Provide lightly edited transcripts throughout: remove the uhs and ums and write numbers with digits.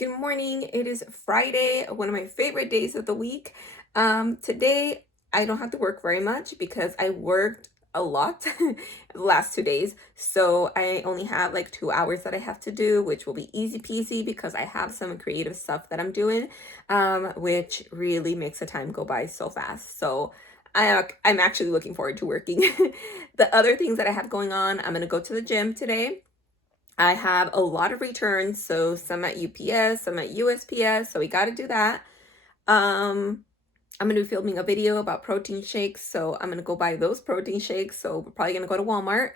Good morning. It is Friday, one of my favorite days of the week. Today, I don't have to work very much because I worked a lot the last 2 days. So I only have like 2 hours that I have to do, which will be easy peasy because I have some creative stuff that I'm doing, which really makes the time go by so fast. So I'm actually looking forward to working. The other things that I have going on, I'm going to go to the gym today. I have a lot of returns, so some at UPS, some at USPS, so we got to do that. Um, I'm gonna be filming a video about protein shakes, so I'm gonna go buy those protein shakes. So we're probably gonna go to Walmart.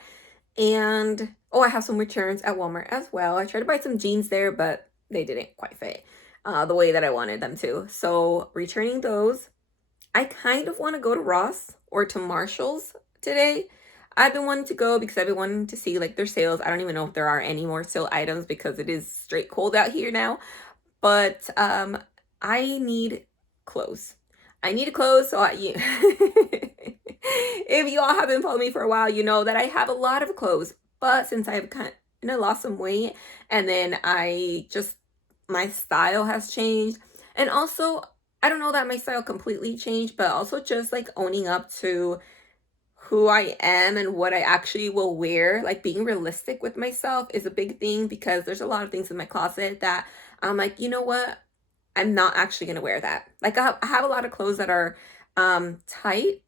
And oh, I have some returns at Walmart as well. I tried to buy some jeans there, but they didn't quite fit the way that I wanted them to. So returning those. I kind of want to go to Ross or to Marshall's today. I've been wanting to go because I've been wanting to see like their sales. I don't even know if there are any more sale items because it is straight cold out here now. But I need clothes. I need clothes. If you all have been following me for a while, you know that I have a lot of clothes. But since I've kind of lost some weight, and then my style has changed, and also I don't know that my style completely changed, but also just like owning up to who I am and what I actually will wear, like being realistic with myself is a big thing because there's a lot of things in my closet that I'm like, you know what? I'm not actually going to wear that. Like I have a lot of clothes that are tight,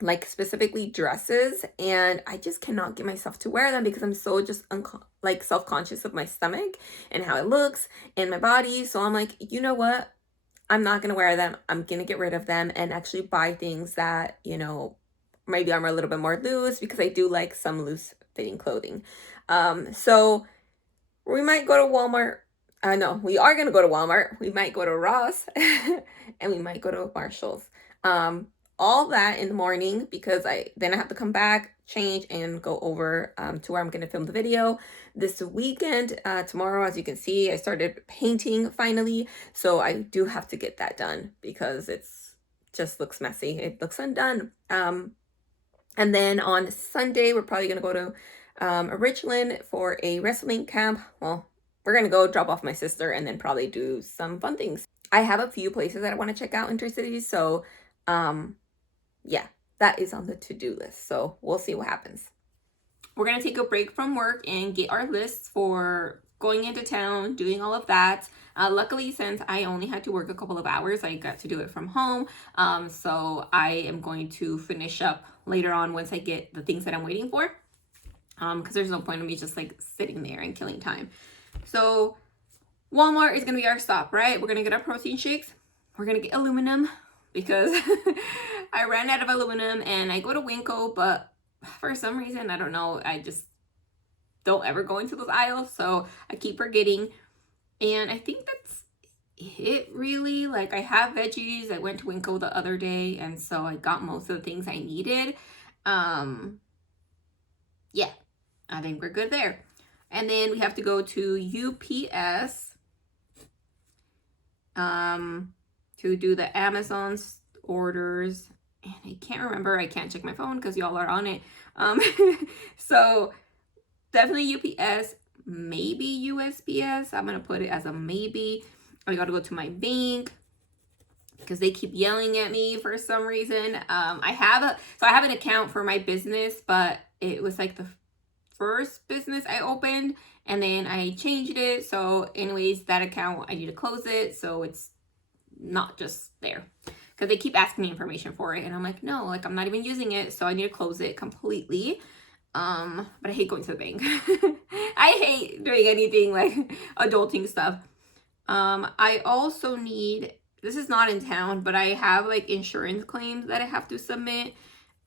like specifically dresses, and I just cannot get myself to wear them because I'm so just like self-conscious of my stomach and how it looks and my body. So I'm like, you know what? I'm not going to wear them. I'm going to get rid of them and actually buy things that, maybe I'm a little bit more loose because I do like some loose fitting clothing. So we might go to Walmart. No, we are going to go to Walmart. We might go to Ross and we might go to Marshall's. All that in the morning because I have to come back, change, and go over to where I'm going to film the video this weekend. Tomorrow, as you can see, I started painting finally, so I do have to get that done because it's just looks messy. It looks undone. And then on Sunday, we're probably going to go to Richland for a wrestling camp. Well, we're going to go drop off my sister and then probably do some fun things. I have a few places that I want to check out in Tricities, so yeah, that is on the to-do list. So we'll see what happens. We're going to take a break from work and get our lists for going into town, doing all of that. Luckily, since I only had to work a couple of hours, I got to do it from home. So I am going to finish up later on once I get the things that I'm waiting for. Because there's no point in me just like sitting there and killing time. So Walmart is going to be our stop, right? We're going to get our protein shakes. We're going to get aluminum because I ran out of aluminum, and I go to Winco, but for some reason, I don't know, I just don't ever go into those aisles, so I keep forgetting. And I think that's it really. Like, I have veggies. I went to Winco the other day, and so I got most of the things I needed. Yeah, I think we're good there. And then we have to go to UPS to do the Amazon orders. And I can't remember. I can't check my phone because y'all are on it. So definitely UPS, maybe USPS. I'm going to put it as a maybe. I got to go to my bank because they keep yelling at me for some reason. I have an account for my business, but it was like the first business I opened and then I changed it. So anyways, that account, I need to close it. So it's not just there because they keep asking me information for it. And I'm like, no, like I'm not even using it. So I need to close it completely. But I hate going to the bank. I hate doing anything like adulting stuff. I also need, this is not in town, but I have like insurance claims that I have to submit.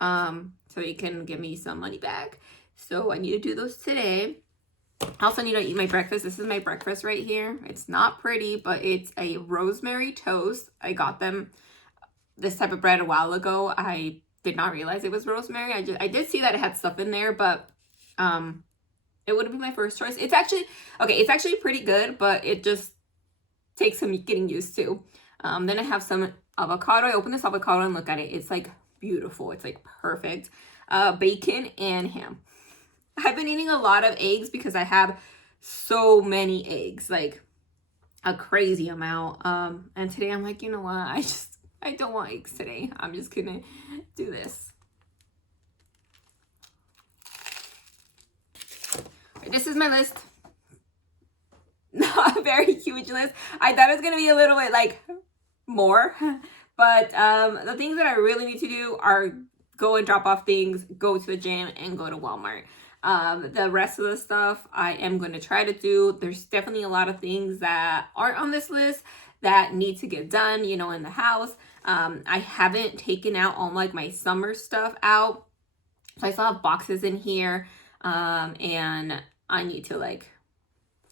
So you can give me some money back. So I need to do those today. I also need to eat my breakfast. This is my breakfast right here. It's not pretty, but it's a rosemary toast. I got this type of bread a while ago. I did not realize it was rosemary. I did see that it had stuff in there, but it would be my first choice. It's actually pretty good, but it just takes some getting used to. Then I have some avocado. I open this avocado and look at it. It's like beautiful. It's like perfect. Bacon and ham. I've been eating a lot of eggs because I have so many eggs. Like a crazy amount. And today I'm like, you know what? I don't want eggs today. I'm just gonna do this. This is my list. Not a very huge list. I thought it was gonna be a little bit like more, but the things that I really need to do are go and drop off things, go to the gym, and go to Walmart. The rest of the stuff I am going to try to do. There's definitely a lot of things that aren't on this list that need to get done, you know, in the house. I haven't taken out all like my summer stuff out, so I still have boxes in here, and I need to like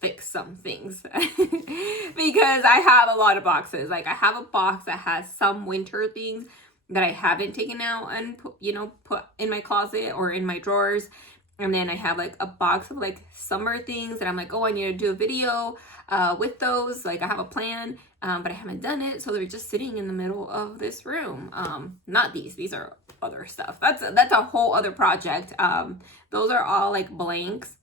fix some things because I have a lot of boxes. Like I have a box that has some winter things that I haven't taken out and put in my closet or in my drawers. And then I have like a box of like summer things that I'm like, oh, I need to do a video with those. Like I have a plan, but I haven't done it. So they're just sitting in the middle of this room. Not these are other stuff. That's a whole other project. Those are all like blanks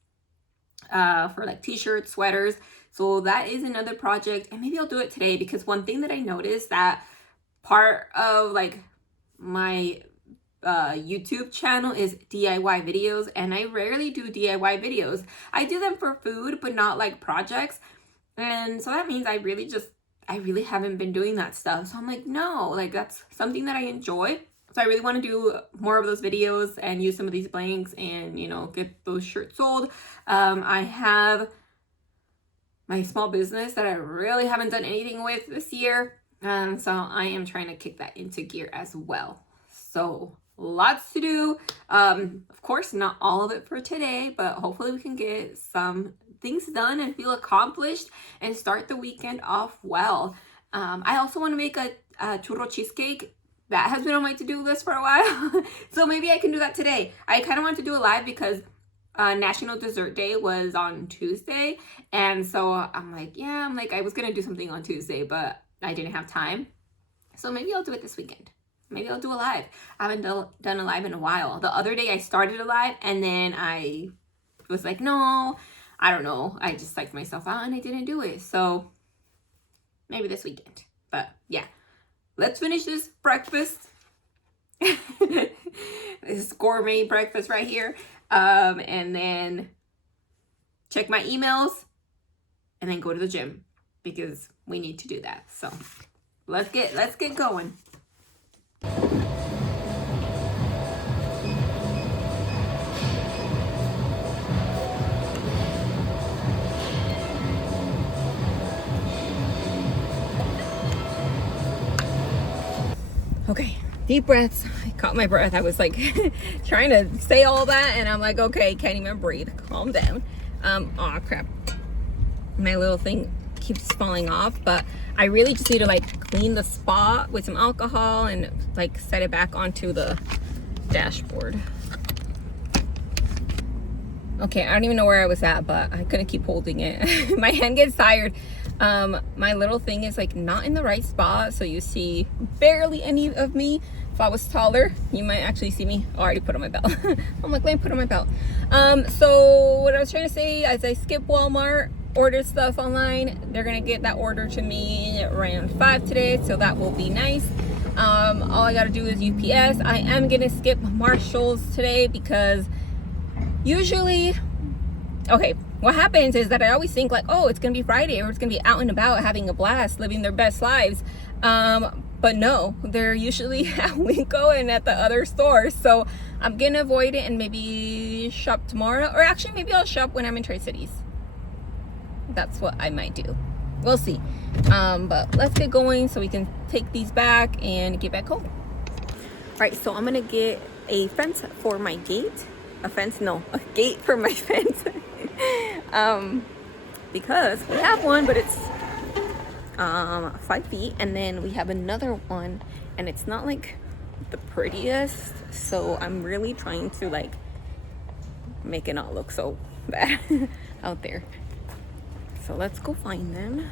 for like t-shirts, sweaters. So that is another project, and maybe I'll do it today, because one thing that I noticed that part of like my YouTube channel is DIY videos, and I rarely do DIY videos. I do them for food, but not like projects. And so that means I really haven't been doing that stuff. So I'm like, no, like that's something that I enjoy. So I really want to do more of those videos and use some of these blanks and, you know, get those shirts sold. I have my small business that I really haven't done anything with this year. So I am trying to kick that into gear as well. So lots to do. Of course, not all of it for today, but hopefully we can get some things done and feel accomplished and start the weekend off well. I also want to make a churro cheesecake. That has been on my to-do list for a while. So maybe I can do that today. I kind of want to do it live because National Dessert Day was on Tuesday. And so I'm like, I was going to do something on Tuesday, but I didn't have time. So maybe I'll do it this weekend. Maybe I'll do a live. I haven't done a live in a while. The other day I started a live and then I was like, no, I don't know. I just psyched myself out and I didn't do it. So maybe this weekend. But yeah, let's finish this breakfast. This gourmet breakfast right here. And then check my emails and then go to the gym because we need to do that. So let's get going. Okay, deep breaths. I caught my breath. I was like trying to say all that and I'm like, okay, can't even breathe. Calm down. Oh crap. My little thing keeps falling off, but I really just need to like clean the spot with some alcohol and like set it back onto the dashboard. Okay, I don't even know where I was at, but I couldn't keep holding it. My hand gets tired. My little thing is like not in the right spot, so you see barely any of me. If I was taller, you might actually see me. Oh, I already put on my belt. I'm like, let me put on my belt. So what I was trying to say, as I skip Walmart, order stuff online, they're gonna get that order to me around 5 today, so that will be nice. All I gotta do is UPS. I am gonna skip Marshalls today because usually, okay, what happens is that I always think like, oh, it's gonna be Friday or it's gonna be out and about having a blast, living their best lives. But no, they're usually at Winco and at the other stores. So I'm gonna avoid it and maybe shop tomorrow, or actually maybe I'll shop when I'm in Tricities. That's what I might do. We'll see. But let's get going so we can take these back and get back home. All right, so I'm gonna get a fence for my gate. A gate for my fence. Because we have one, but it's 5 feet, and then we have another one and it's not like the prettiest, so I'm really trying to like make it not look so bad out there. So let's go find them.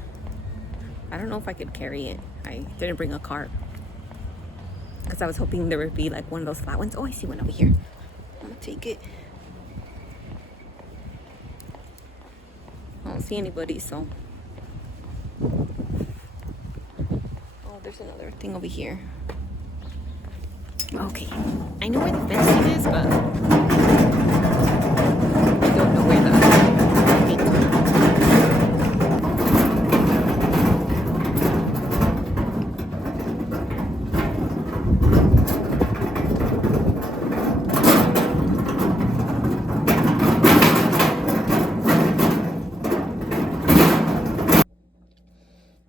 I don't know if I could carry it. I didn't bring a cart because I was hoping there would be like one of those flat ones. Oh, I see one over here. I'm gonna take it. I don't see anybody, so there's another thing over here. Okay, I know where the fencing is, but I don't know where the gate is.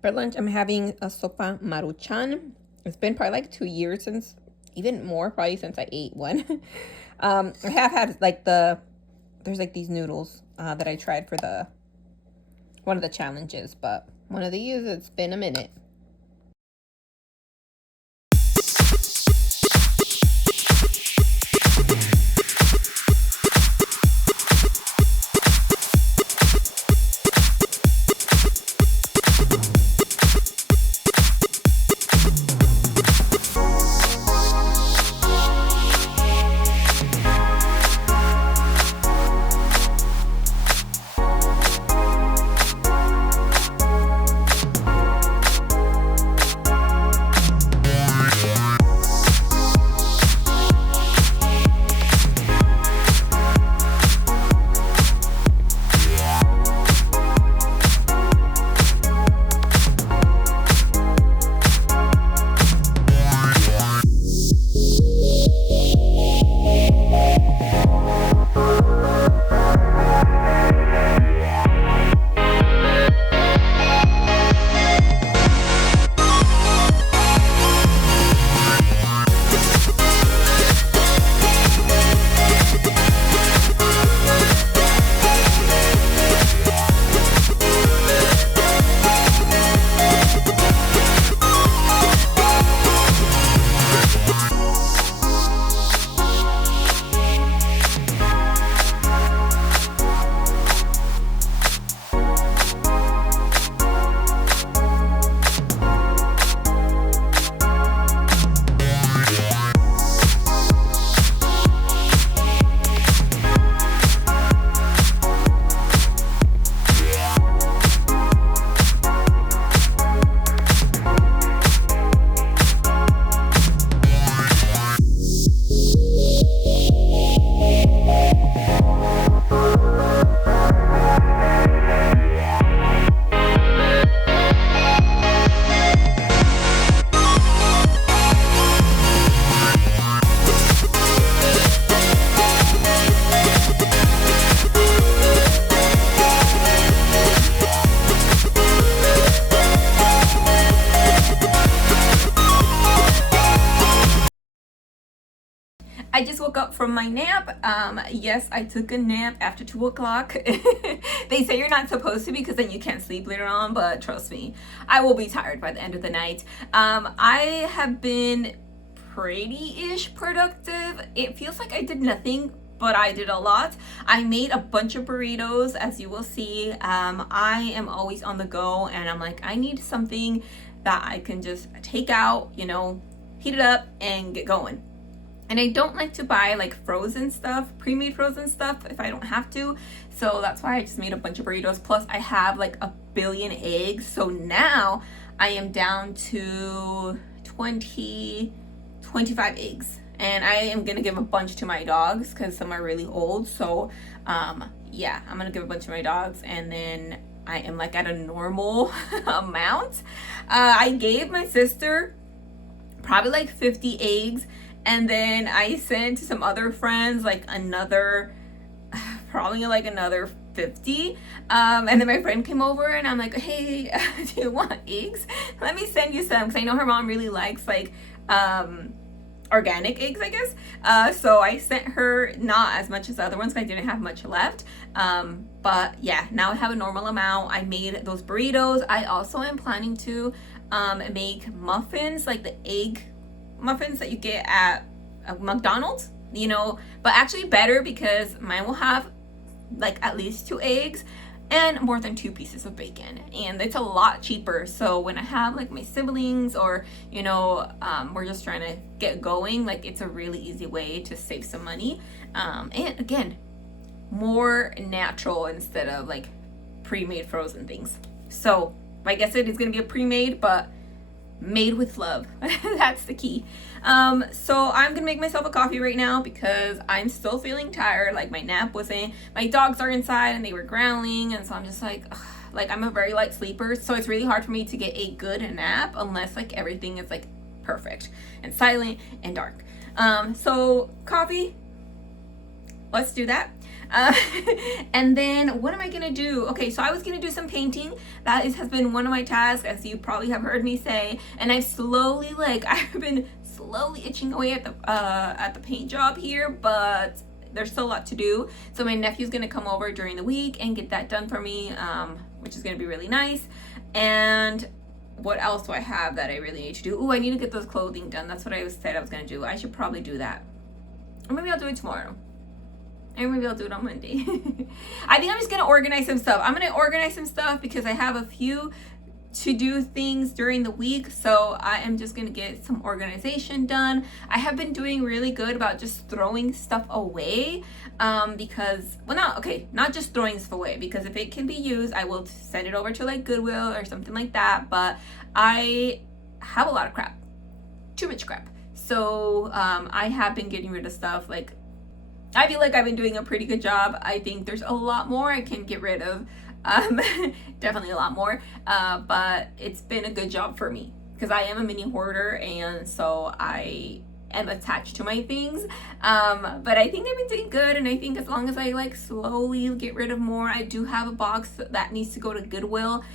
For lunch, I'm having a sopa maruchan. It's been probably like 2 years since, even more probably since I ate one. I have had like there's like these noodles that I tried for one of the challenges, but one of these, it's been a minute. I just woke up from my nap. Yes, I took a nap after 2 o'clock. They say you're not supposed to because then you can't sleep later on, but trust me, I will be tired by the end of the night. I have been pretty-ish productive. It feels like I did nothing, but I did a lot. I made a bunch of burritos, as you will see. I am always on the go, and I'm like, I need something that I can just take out, you know, heat it up and get going. And I don't like to buy like frozen stuff, pre-made frozen stuff if I don't have to. So that's why I just made a bunch of burritos. Plus I have like a billion eggs. So now I am down to 25 eggs. And I am gonna give a bunch to my dogs because some are really old. So yeah, I'm gonna give a bunch to my dogs, and then I am like at a normal amount. I gave my sister probably like 50 eggs. And then I sent to some other friends like probably like another 50. And then my friend came over and I'm like, hey, do you want eggs? Let me send you some, because I know her mom really likes like organic eggs, I guess. So I sent her not as much as the other ones because I didn't have much left. But yeah, now I have a normal amount. I made those burritos. I also am planning to make muffins, like the egg muffins that you get at McDonald's, you know, but actually better because mine will have like at least 2 eggs and more than 2 pieces of bacon, and it's a lot cheaper. So when I have like my siblings, or you know, we're just trying to get going, like it's a really easy way to save some money, and again, more natural instead of like pre-made frozen things. So like I said, it's gonna be a pre-made, but made with love. That's the key. So I'm gonna make myself a coffee right now because I'm still feeling tired. Like my nap wasn't, my dogs are inside and they were growling, and so I'm just like, ugh, like I'm a very light sleeper, so it's really hard for me to get a good nap unless like everything is like perfect and silent and dark. So coffee, let's do that. Uh, and then what am I gonna do? Okay, so I was gonna do some painting. Has been one of my tasks, as you probably have heard me say, and I've slowly, like, I've been slowly itching away at the paint job here, but there's still a lot to do. So my nephew's gonna come over during the week and get that done for me, which is gonna be really nice. And what else do I have that I really need to do? Oh, I need to get those clothing done. That's what I said I was gonna do. I should probably do that, or maybe I'll do it tomorrow. And maybe I'll do it on Monday. I think I'm just gonna organize some stuff. I'm gonna organize some stuff because I have a few to do things during the week. So I am just gonna get some organization done. I have been doing really good about just throwing stuff away. Because, well, not just throwing stuff away, because if it can be used, I will send it over to like Goodwill or something like that. But I have a lot of crap, too much crap. So I have been getting rid of stuff. Like, I feel like I've been doing a pretty good job. I think there's a lot more I can get rid of. Definitely a lot more. But it's been a good job for me because I am a mini hoarder, and so I am attached to my things. But I think I've been doing good, and I think as long as I like slowly get rid of more, I do have a box that needs to go to Goodwill.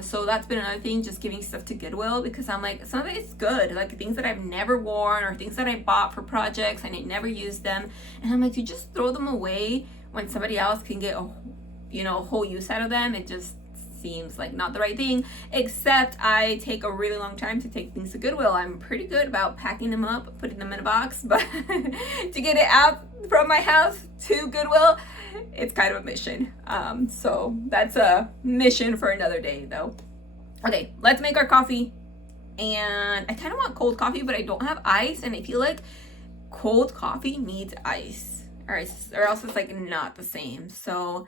So that's been another thing, just giving stuff to Goodwill, because I'm like, some of it's good, like things that I've never worn or things that I bought for projects and I never used them, and I'm like, you just throw them away when somebody else can get a whole use out of them. It just seems like not the right thing, except I take a really long time to take things to Goodwill. I'm pretty good about packing them up, putting them in a box, but to get it out from my house to Goodwill, it's kind of a mission. So that's a mission for another day though. Okay, let's make our coffee. And I kind of want cold coffee, but I don't have ice, and I feel like cold coffee needs ice, or else it's like not the same. So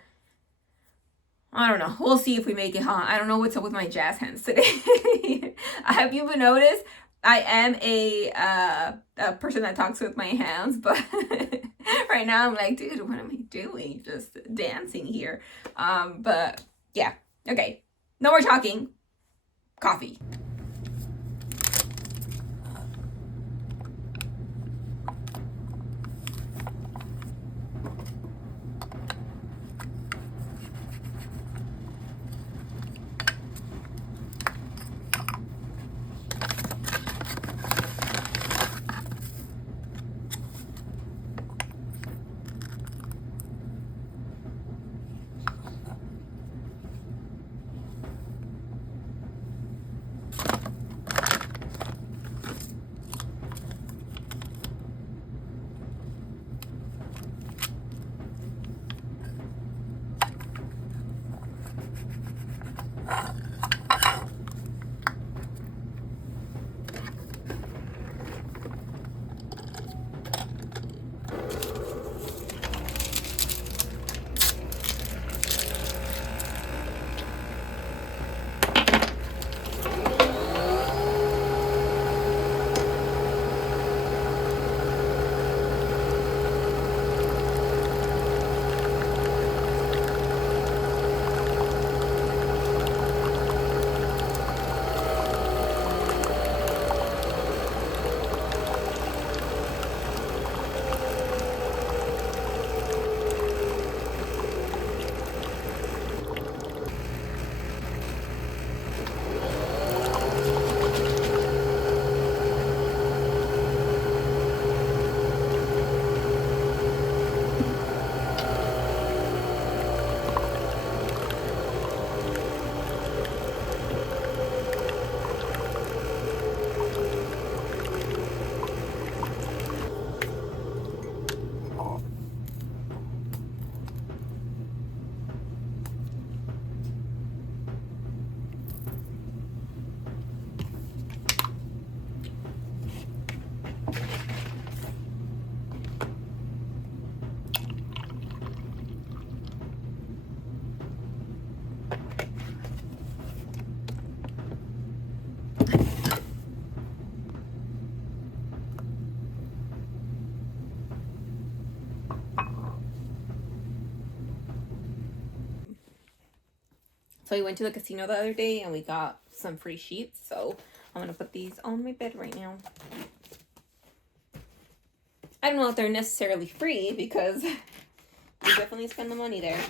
I don't know. We'll see if we make it, huh? I don't know what's up with my jazz hands today. Have you noticed? I am a person that talks with my hands, but right now I'm like, dude, what am I doing? Just dancing here. But yeah. Okay. No more talking. Coffee. So we went to the casino the other day and we got some free sheets. So I'm gonna put these on my bed right now. I don't know if they're necessarily free because we definitely spend the money there.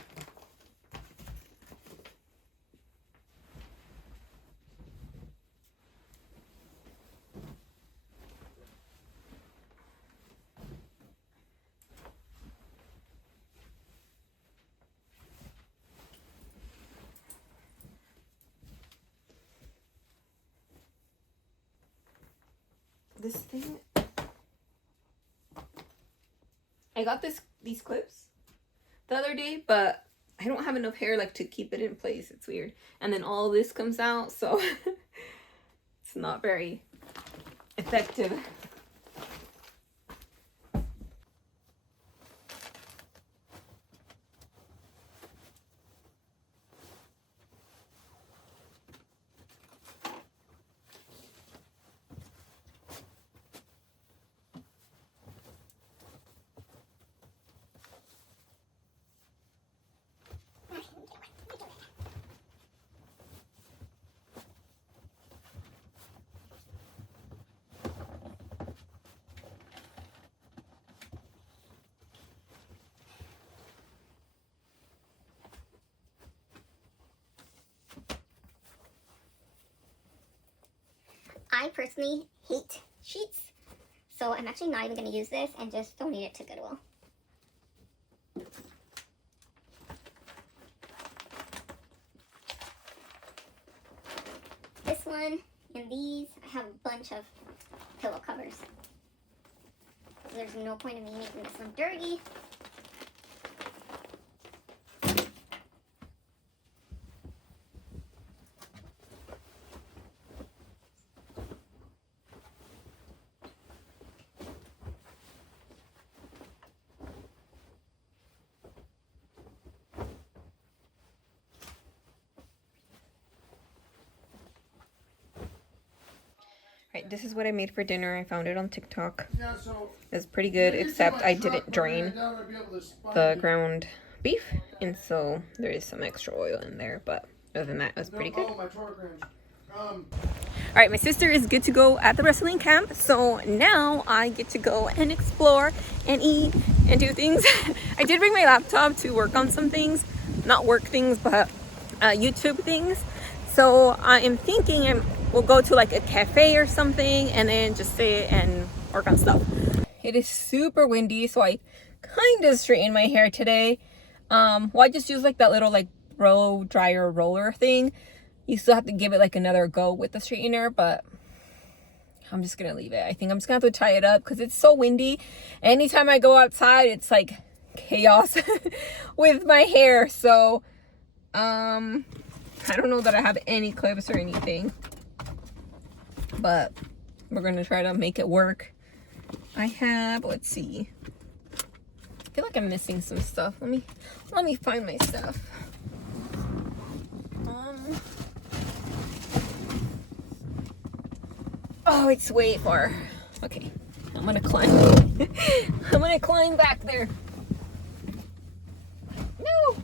This thing, I got these clips the other day, but I don't have enough hair like to keep it in place. It's weird. And then all this comes out, so it's not very effective. I personally hate sheets, so I'm actually not even going to use this and just donate it to Goodwill. This one and these, I have a bunch of pillow covers. There's no point in me making this one dirty. Right, this is what I made for dinner. I found it on TikTok. It's pretty good, except I didn't drain the ground beef, and so there is some extra oil in there, but other than that, it was pretty good. Alright, my sister is good to go at the wrestling camp, so now I get to go and explore and eat and do things. I did bring my laptop to work on some things, not work things, but YouTube things. So I am thinking we'll go to like a cafe or something and then just sit and work on stuff. It is super windy, so I kind of straightened my hair today. Well, I just used like that little like blow dryer roller thing. You still have to give it like another go with the straightener, but I'm just gonna leave it. I think I'm just gonna have to tie it up because it's so windy. Anytime I go outside, it's like chaos with my hair. So I don't know that I have any clips or anything, but we're gonna try to make it work. I have, let's see, I feel like I'm missing some stuff. Let me find my stuff. Oh, it's way far. Okay, I'm gonna climb. I'm gonna climb back there. No.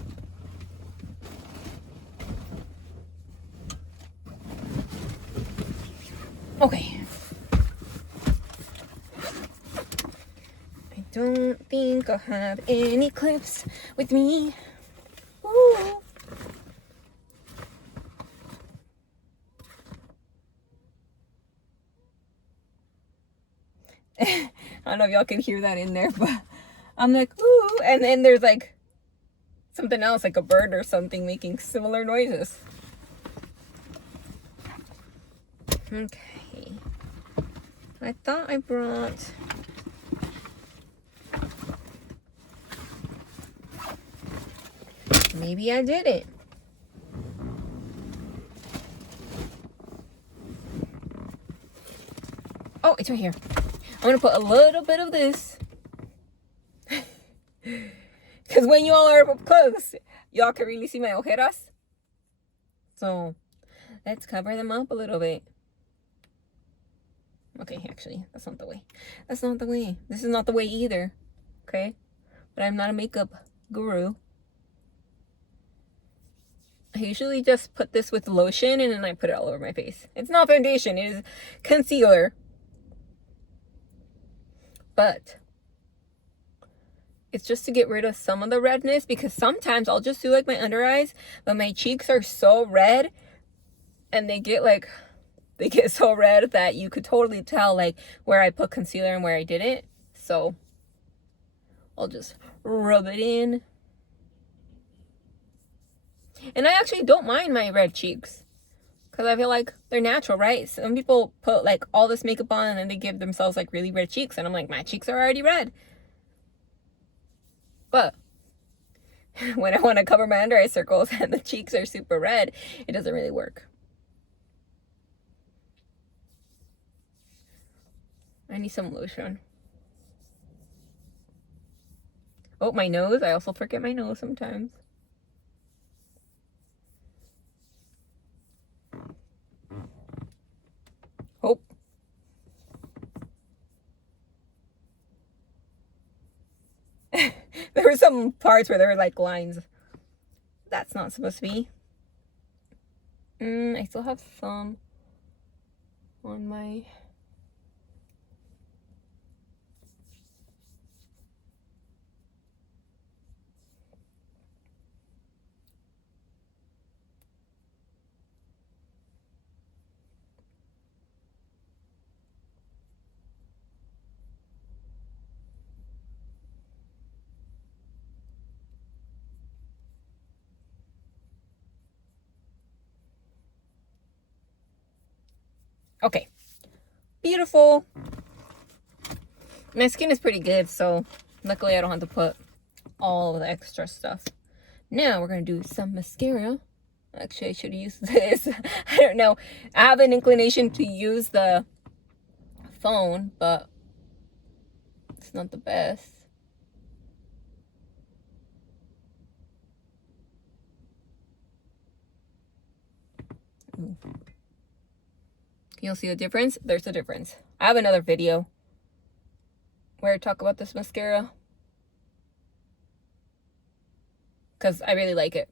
Okay. I don't think I have any clips with me. Ooh. I don't know if y'all can hear that in there, but I'm like, ooh, and then there's like something else, like a bird or something making similar noises. Okay. I thought I brought maybe I didn't. Oh, it's right here. I'm gonna put a little bit of this. Because when you all are up close, y'all can really see my ojeras. So let's cover them up a little bit. Okay, actually, that's not the way. That's not the way. This is not the way either. Okay? But I'm not a makeup guru. I usually just put this with lotion and then I put it all over my face. It's not foundation, it is concealer. But it's just to get rid of some of the redness, because sometimes I'll just do like my under eyes, but my cheeks are so red and they get so red that you could totally tell like where I put concealer and where I didn't. So I'll just rub it in. And I actually don't mind my red cheeks, because I feel like they're natural, right? Some people put like all this makeup on and then they give themselves like really red cheeks. And I'm like, my cheeks are already red. But when I want to cover my under eye circles and the cheeks are super red, it doesn't really work. I need some lotion. Oh, my nose. I also forget my nose sometimes. Oh. There were some parts where there were like lines. That's not supposed to be. I still have some on my... Okay. Beautiful. My skin is pretty good, so luckily I don't have to put all of the extra stuff. Now we're going to do some mascara. Actually, I should use this. I don't know. I have an inclination to use the phone, but it's not the best. Ooh. You'll see the difference. There's a difference. I have another video where I talk about this mascara, because I really like it.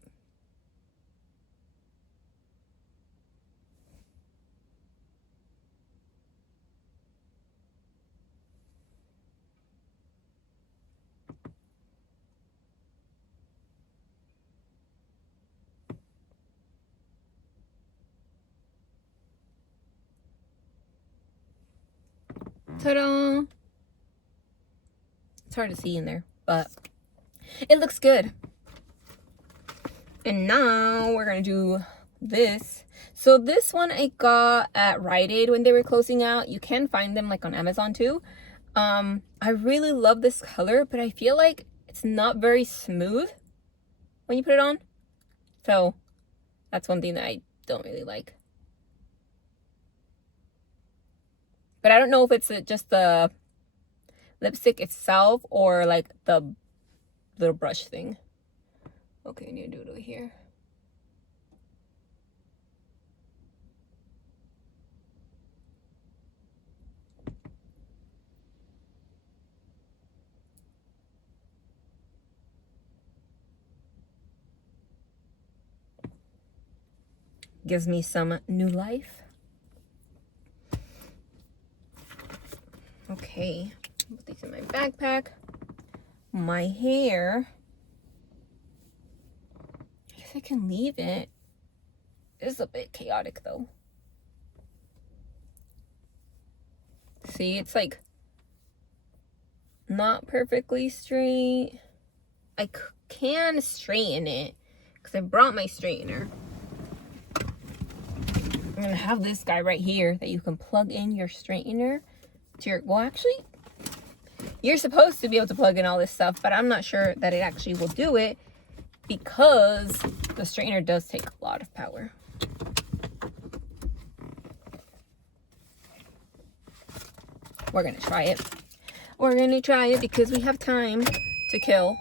Ta-da! It's hard to see in there, but it looks good. And now we're gonna do this. So this one I got at Rite Aid when they were closing out. You can find them like on Amazon too. I really love this color, but I feel like it's not very smooth when you put it on. So that's one thing that I don't really like. But I don't know if it's just the lipstick itself or like the little brush thing. Okay, I need to do it over here. Gives me some new life. Okay, put these in my backpack. My hair, I guess I can leave it. It's a bit chaotic though. See, it's like not perfectly straight. I can straighten it because I brought my straightener. I'm gonna have this guy right here that you can plug in your straightener to your, well, actually, you're supposed to be able to plug in all this stuff, but I'm not sure that it actually will do it because the straightener does take a lot of power. We're gonna try it. We're gonna try it because we have time to kill.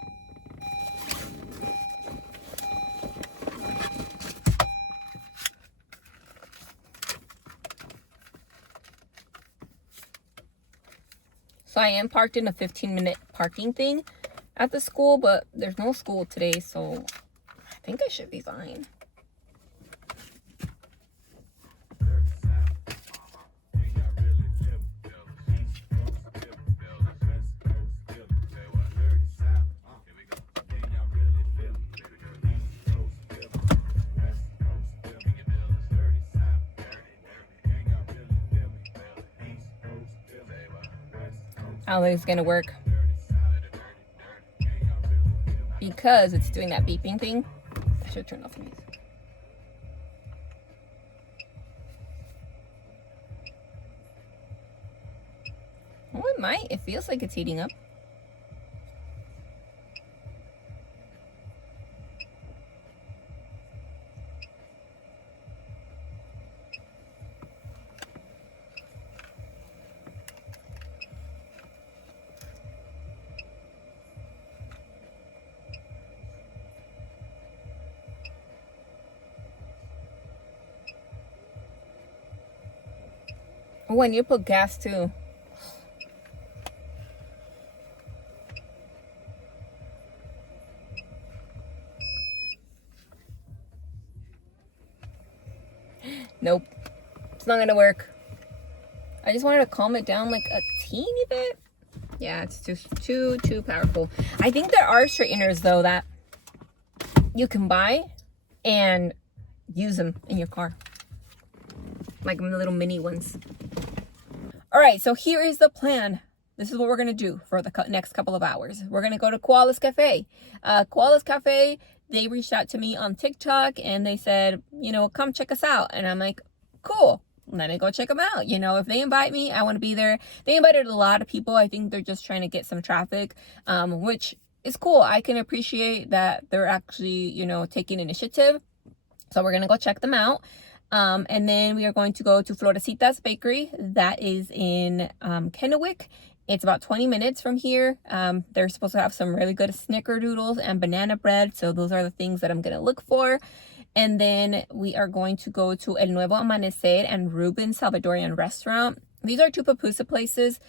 So I am parked in a 15-minute parking thing at the school, but there's no school today, so I think I should be fine. I don't think it's gonna work because it's doing that beeping thing. I should turn off the music. Oh, it might. It feels like it's heating up. Oh, I need to put gas too. Nope. It's not gonna work. I just wanted to calm it down like a teeny bit. Yeah, it's just too powerful. I think there are straighteners though that you can buy and use them in your car. Like the little mini ones. All right, so here is the plan. This is what we're gonna do for the next couple of hours. We're gonna go to Koala's Cafe. Koala's Cafe, they reached out to me on TikTok and they said, you know, come check us out. And I'm like, cool. Let me go check them out. You know, if they invite me, I want to be there. They invited a lot of people. I think they're just trying to get some traffic, which is cool. I can appreciate that they're actually, you know, taking initiative. So we're going to go check them out. And then we are going to go to Florecitas Bakery. That is in Kennewick. It's about 20 minutes from here. They're supposed to have some really good snickerdoodles and banana bread. So those are the things that I'm going to look for. And then we are going to go to El Nuevo Amanecer and Ruben's Salvadorian Restaurant. These are two pupusa places.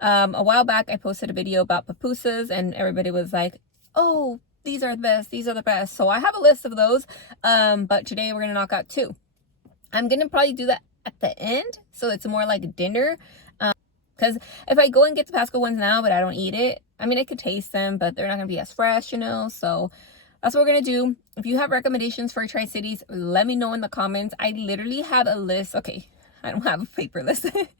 A while back, I posted a video about pupusas and everybody was like, oh, these are the best. These are the best. So I have a list of those. But today we're going to knock out two. I'm going to probably do that at the end. So it's more like dinner. Because if I go and get the Pasco ones now, but I don't eat it, I mean, I could taste them, but they're not going to be as fresh, you know. So that's what we're going to do. If you have recommendations for Tricities, let me know in the comments. I literally have a list. Okay, I don't have a paper list. But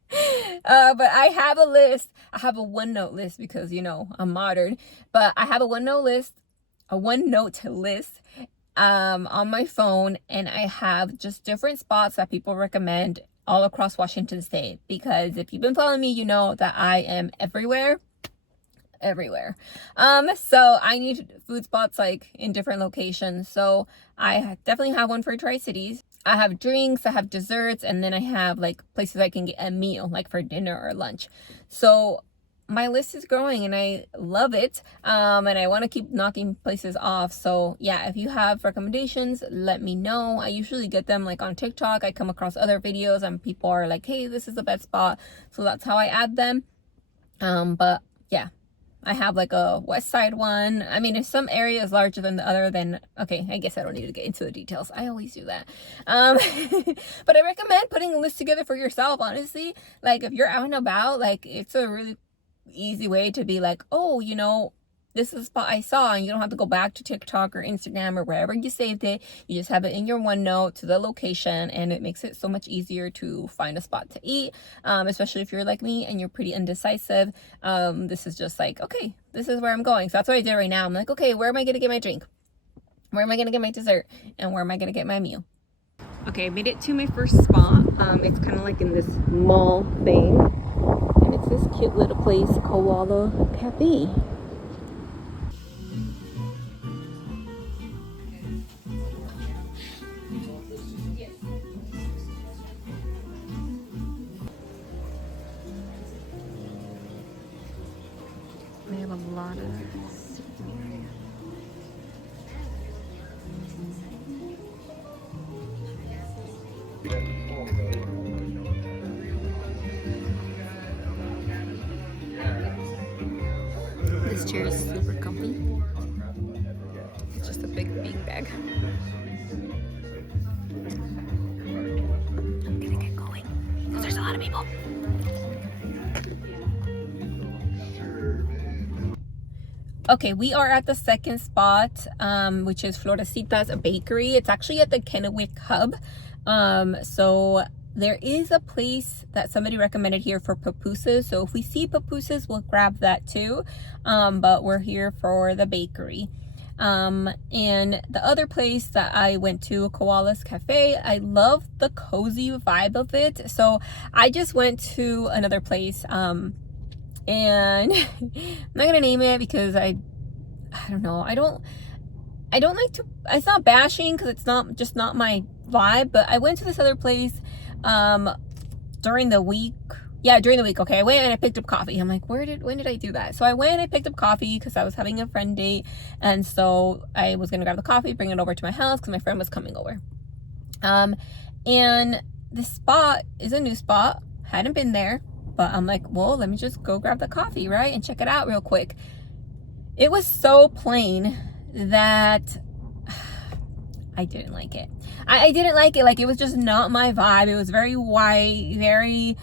I have a list. I have a OneNote list because, you know, I'm modern. But I have a OneNote list on my phone. And I have just different spots that people recommend all across Washington State. Because if you've been following me, you know that I am everywhere. So I need food spots like in different locations. So I definitely have one for Tricities. I have drinks, I have desserts, and then I have like places I can get a meal like for dinner or lunch. So my list is growing and I love it. And I want to keep knocking places off. So yeah, if you have recommendations, let me know. I usually get them like on TikTok. I come across other videos and people are like, hey, this is the best spot. So that's how I add them. But yeah. I have like a west side one. I mean, if some area is larger than the other, then okay, I guess I don't need to get into the details. I always do that. But I recommend putting a list together for yourself, honestly. Like if you're out and about, like it's a really easy way to be like, oh, you know, this is a spot I saw, and you don't have to go back to TikTok or Instagram or wherever you saved it. You just have it in your OneNote to the location, and it makes it so much easier to find a spot to eat, especially if you're like me and you're pretty indecisive. This is just like, okay, this is where I'm going. So that's what I did right now. I'm like, okay, where am I going to get my drink? Where am I going to get my dessert? And where am I going to get my meal? Okay, I made it to my first spot. It's kind of like in this mall thing, and it's this cute little place, Koala Cafe. They have a lot of this chair is super comfy. It's just a big bean bag. I'm gonna get going because there's a lot of people. Okay, we are at the second spot, which is Florecitas Bakery. It's actually at the Kennewick Hub. So there is a place that somebody recommended here for pupusas. So if we see pupusas, we'll grab that too. But we're here for the bakery. And the other place that I went to, Koala's Cafe, I love the cozy vibe of it. So I just went to another place, and I'm not gonna name it because I don't know. I don't like to, it's not bashing because it's not just not my vibe, but I went to this other place during the week. Yeah, during the week. Okay, I went and I picked up coffee. I'm like, when did I do that? So I went and I picked up coffee because I was having a friend date, and so I was gonna grab the coffee, bring it over to my house because my friend was coming over. And this spot is a new spot. Hadn't been there, but I'm like, well, let me just go grab the coffee, right, and check it out real quick. It was so plain that I didn't like it. I didn't like it. Like, it was just not my vibe. It was very white, very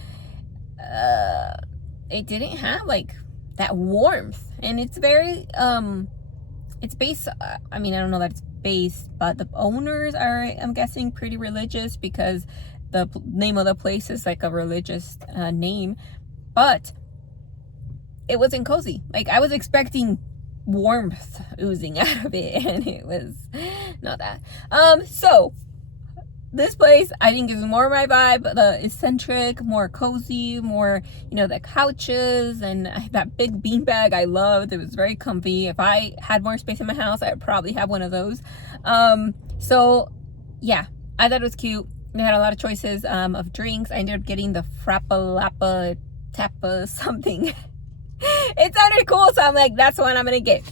it didn't have like that warmth, and it's very it's based, I mean, I don't know that it's based, but the owners are, I'm guessing, pretty religious because the name of the place is like a religious name. But it wasn't cozy. Like, I was expecting warmth oozing out of it, and it was not that. So this place, I think, is more my vibe. The eccentric, more cozy, more, you know, the couches and that big beanbag I loved. It was very comfy. If I had more space in my house, I would probably have one of those. So yeah, I thought it was cute. They had a lot of choices of drinks. I ended up getting the Frappa Tappa something. It sounded cool, so I'm like, that's what I'm gonna get.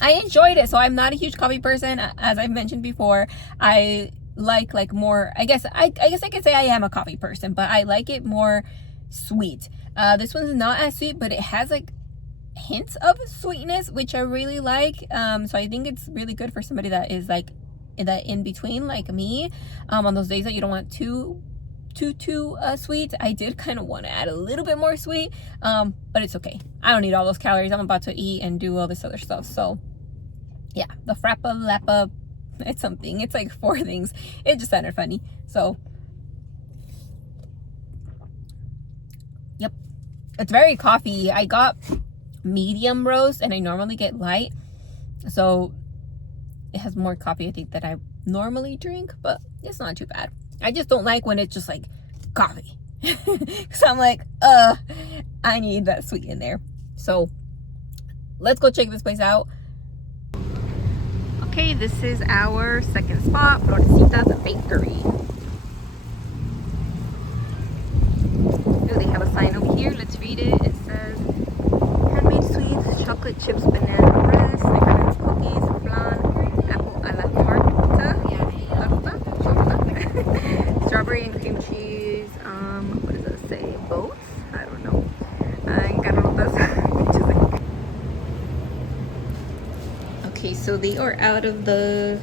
I enjoyed it. So I'm not a huge coffee person, as I've mentioned before. I like more, I guess I could say I am a coffee person, but I like it more sweet. This one's not as sweet, but it has like hints of sweetness, which I really like. So I think it's really good for somebody that is like that in between, like me, on those days that you don't want too sweet. I did kind of want to add a little bit more sweet, but it's okay. I don't need all those calories. I'm about to eat and do all this other stuff. So yeah, the Frappa Lappa, it's something. It's like 4 things. It just sounded funny. So yep, it's very coffee. I got medium roast and I normally get light, so it has more coffee, I think, that I normally drink, but it's not too bad. I just don't like when it's just like coffee. So I'm like, I need that sweet in there. So let's go check this place out. Okay, this is our second spot, Florecitas Bakery. Oh, they have a sign over here. Let's read it. It says, handmade sweets, chocolate chips, banana bread, snickerdoodle cookies, flan, apple a la torta, strawberry and cream cheese. What does it say? Boats? I don't know. Okay, so they are out of the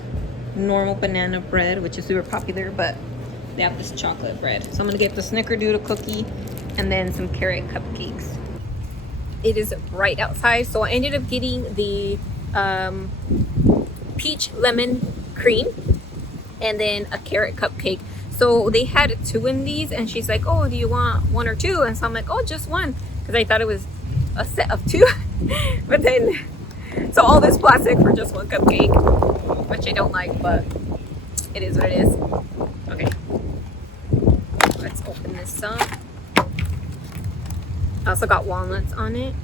normal banana bread, which is super popular, but they have this chocolate bread. So I'm gonna get the snickerdoodle cookie and then some carrot cupcakes. It is right outside, so I ended up getting the peach lemon cream and then a carrot cupcake. So they had 2 in these, and she's like, oh, do you want 1 or 2? And so I'm like, oh, just 1, because I thought it was a set of 2. But then, so all this plastic for just 1 cupcake, which I don't like, but it is what it is. Okay, let's open this up. I also got walnuts on it.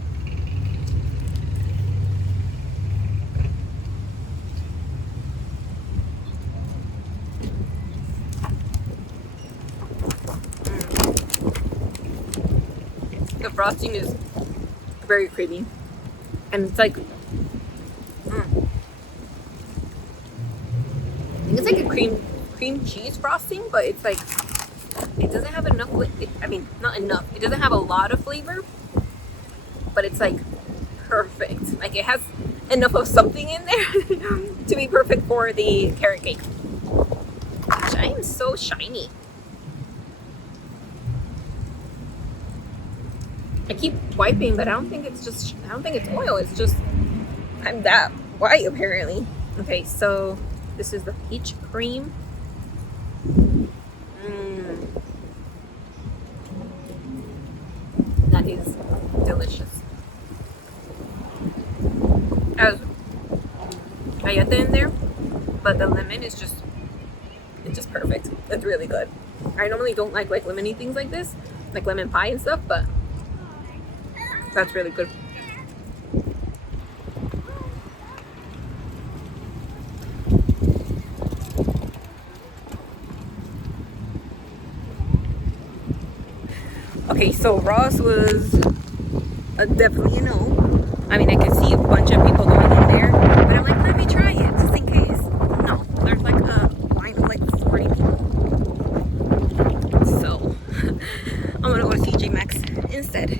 The frosting is very creamy, and it's like, I think it's like a cream cheese frosting, but it's like, it doesn't have enough, I mean, not enough. It doesn't have a lot of flavor, but it's like perfect. Like, it has enough of something in there to be perfect for the carrot cake. Gosh, I am so shiny. I keep wiping, but I don't think it's oil. It's just, I'm that white apparently. Okay, so this is the peach cream. at the end there, but the lemon is just, it's just perfect. It's really good. I normally don't like lemony things like this, like lemon pie and stuff, but that's really good. Okay, so Ross was definitely a no. I mean, I could see a bunch of people going in there, but I'm like, let me try it just in case. No, there's like a line of like 40 people. So I'm gonna go to TJ Maxx instead.